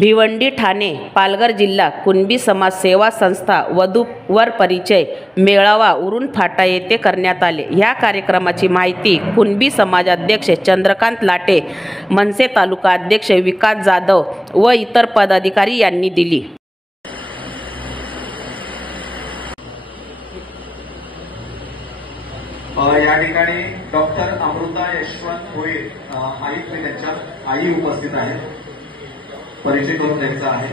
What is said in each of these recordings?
भिवंडी, ठाणे, पालघर जिल्हा कुणबी समाज सेवा संस्था वधूवर परिचय मेळावा उरण फाटा येथे करण्यात आले। या कार्यक्रमाची माहिती कुणबी समाजाध्यक्ष चंद्रकांत लाटे, मनसे तालुका अध्यक्ष विकास जाधव व इतर पदाधिकारी यांनी दिली। या ठिकाणी डॉक्टर अमृता यशवंत भोईर आई त्यांच्या आई उपस्थित आहेत, परिचय करून द्यायचा आहे।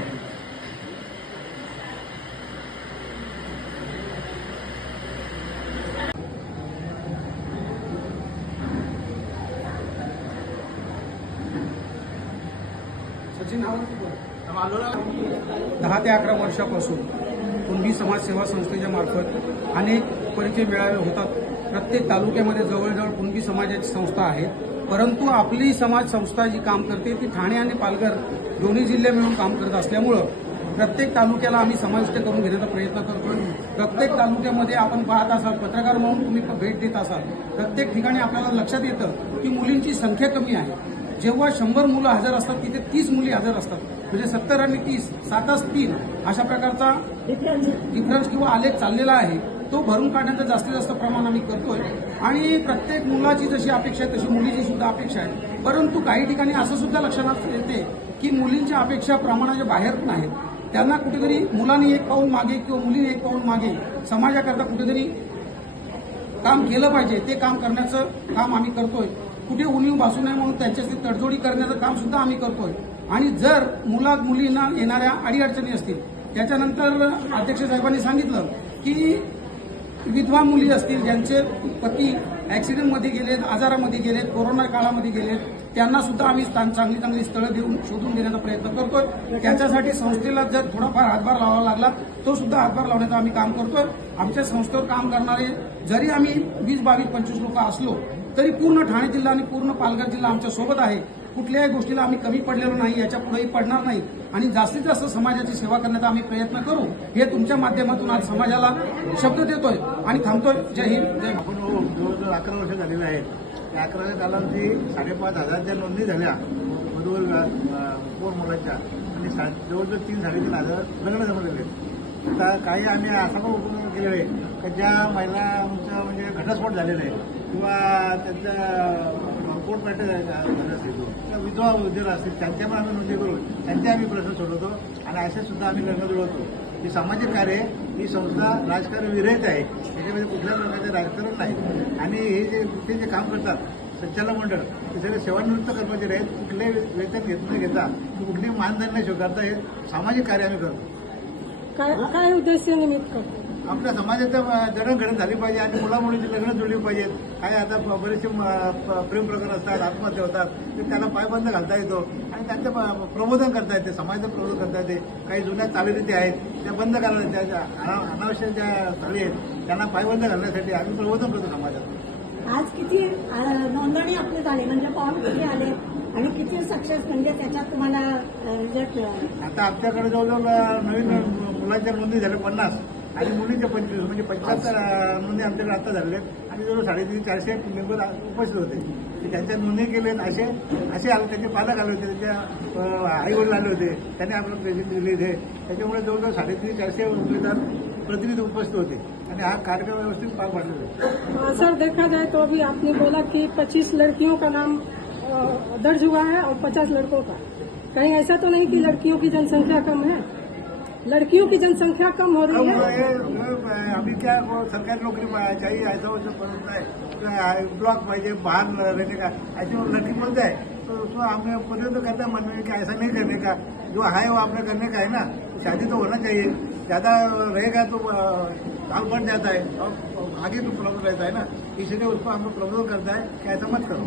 सचिन 10 ते 11 वर्षापासून कुणबी समाज सेवा संस्थेच्या मार्फत अनेक परिचय मेळावे होतात। प्रत्येक तालुक्यामध्ये जवळजवळ कुणबी समाजाची संस्था आहे, परंतु आपली समाज संस्था जी काम करते ती ठाणे आणि पालघर दोन्ही जिल्हे मिळून काम करत असल्यामुळं प्रत्येक तालुक्याला आम्ही समाविष्ट करून घेण्याचा प्रयत्न करतोय। प्रत्येक तालुक्यामध्ये आपण पाहत असाल, पत्रकार म्हणून तुम्ही भेट देत असाल, प्रत्येक ठिकाणी आपल्याला लक्षात येतं की मुलींची संख्या कमी आहे। जेव्हा 100 मुलं हजर असतात तिथे 30 मुली हजर असतात, म्हणजे 70 आणि 30 7 3 अशा प्रकारचा डिफरन्स किंवा आलेख चाललेला आहे। तो भरून काढण्याचं जास्तीत जास्त प्रमाण आम्ही करतोय आणि प्रत्येक मुलाची जशी अपेक्षा आहे तशी मुलीची सुद्धा अपेक्षा आहे। परंतु काही ठिकाणी असं सुद्धा लक्षात येते की मुलींच्या अपेक्षा प्रमाणाच्या बाहेर पण आहेत। त्यांना कुठेतरी मुलांनी एक पाऊल मागे किंवा मुलीने एक पाऊल मागे समाजाकरता कुठेतरी काम केलं पाहिजे, ते काम करण्याचं काम आम्ही करतोय। कुठे उणीव भासू नये म्हणून त्यांच्याशी तडजोडी करण्याचं काम सुद्धा आम्ही करतोय। आणि जर मुलींना येणाऱ्या अडीअडचणी असतील, त्याच्यानंतर अध्यक्ष साहेबांनी सांगितलं की विधवा मुली असतील, ज्यांचे पती ऍक्सिडेंटमध्ये गेलेत, आजारामध्ये गेलेत, कोरोना काळामध्ये गेलेत, त्यांना सुद्धा आम्ही चांगली चांगली स्थळं देऊन शोधून देण्याचा प्रयत्न करतोय। त्याच्यासाठी संस्थेला जर थोडाफार हातभार लावावा लागला तो सुद्धा हातभार लावण्याचं आम्ही काम करतोय। आमच्या संस्थेवर काम करणारे जरी आम्ही 20, 22, 25 लोक असलो तरी पूर्ण ठाणे जिल्हा आणि पूर्ण पालघर जिल्हा आमच्या सोबत आहे। कुठल्याही गोष्टीला आम्ही कमी पडलेलो नाही, याच्या पुढेही पडणार नाही आणि जास्तीत जास्त समाजाची सेवा करण्याचा आम्ही प्रयत्न करू, हे तुमच्या माध्यमातून आज समाजाला शब्द देतोय आणि थांबतोय। जय हिंद, जय महाराष्ट्र। आपण जवळजवळ 11 वर्ष झालेले आहेत। त्या 11 कालावधी 5,500 नोंदणी झाल्या पोर मुलांच्या आणि जवळजवळ 3-3,500 लग्न जमलेले आहेत। आता काही आम्ही असा पण उपक्रम केलेला आहे की ज्या महिलांचं म्हणजे घटस्फोट झालेला आहे किंवा त्यांच्या कोर्ट मॅटर झालं असेल, त्या विधवा उद्योग असतील, त्यांच्या पण आम्ही नोंदणी करून त्यांचे आम्ही प्रश्न सोडवतो आणि असे सुद्धा आम्ही लग्न जुळवतो। ही सामाजिक कार्य, ही संस्था राजकारण विरहित आहे, त्याच्यामध्ये कुठल्याच प्रकारचे राजकारण नाही। आणि हे जे काम करतात संचालक मंडळ, ते सगळे सेवानिवृत्त कर्मचारी आहेत, कुठलेही वेतन न घेता कुठलेही मानधन न स्वीकारता हे सामाजिक कार्य आम्ही करतो। काय उद्देश निमित्त करतो? आपल्या समाजाच्या जडणघडण झाली पाहिजे आणि मुलामुलीची लग्न जुळली पाहिजेत। काही आता बरेचसे प्रेम प्रकरण असतात, आत्महत्या होतात, तर त्याला पायबंद घालता येतो आणि त्यांचं प्रबोधन करता येते, समाजाचं प्रबोधन करता येते। काही जुन्या चालीरीती आहेत त्या बंद करायला, त्या अनावश्यक ज्या चाली आहेत त्यांना पायबंद घालण्यासाठी आम्ही प्रबोधन करतो समाजात। आज किती नोंदणी आपली झाली, म्हणजे फॉर्म किती आले आणि किती सक्सेस, म्हणजे त्याच्यात तुम्हाला रिझल्ट मिळाला? आता आमच्याकडे जवळजवळ नवीन मुलांच्या नोंदणी झाल्या 50 आणि मुलींच्या 25, म्हणजे 75 नोंदणी आमच्याकडे आता झालेल्या आहेत आणि जवळ 350-400 मेंबर उपस्थित होते की त्यांच्या नोंदणी केलेत। असे आले, त्यांचे पालक आले होते, त्यांच्या आईवडील आले होते, त्यांनी आपलं प्रेझेंट दिले इथे। त्याच्यामुळे जवळजवळ 350-400 उमेदवार प्रतिनिधी उपस्थित होते आणि हा कार्यक्रम व्यवस्थित पार पाडलेला आहे। सर, देखा जाए तो अभी आपने बोला कि 25 लड़कियों का नाम दर्ज हुआ है और 50 लड़कों का, कहीं ऐसा तो नहीं कि लड़कियों की जनसंख्या कम है? लड़कियों की जनसंख्या कम हो रही है। अभी क्या वो सरकारी नौकरी चाहिए, ऐसा वो जो बनता है ब्लॉक पाहिजे, बाहर रहने का, ऐसी वो लड़की बोलते हैं, तो उसको हमने पहले तो कहता है मन में कि ऐसा नहीं करने का, जो है वो आपने करने का है ना, शादी तो होना चाहिए। ज्यादा रहेगा तो दाम बढ़ जाता है और आगे तो प्रॉब्लम रहता है ना, इसलिए उसको हम प्रबोधन करता है कि ऐसा मत करो।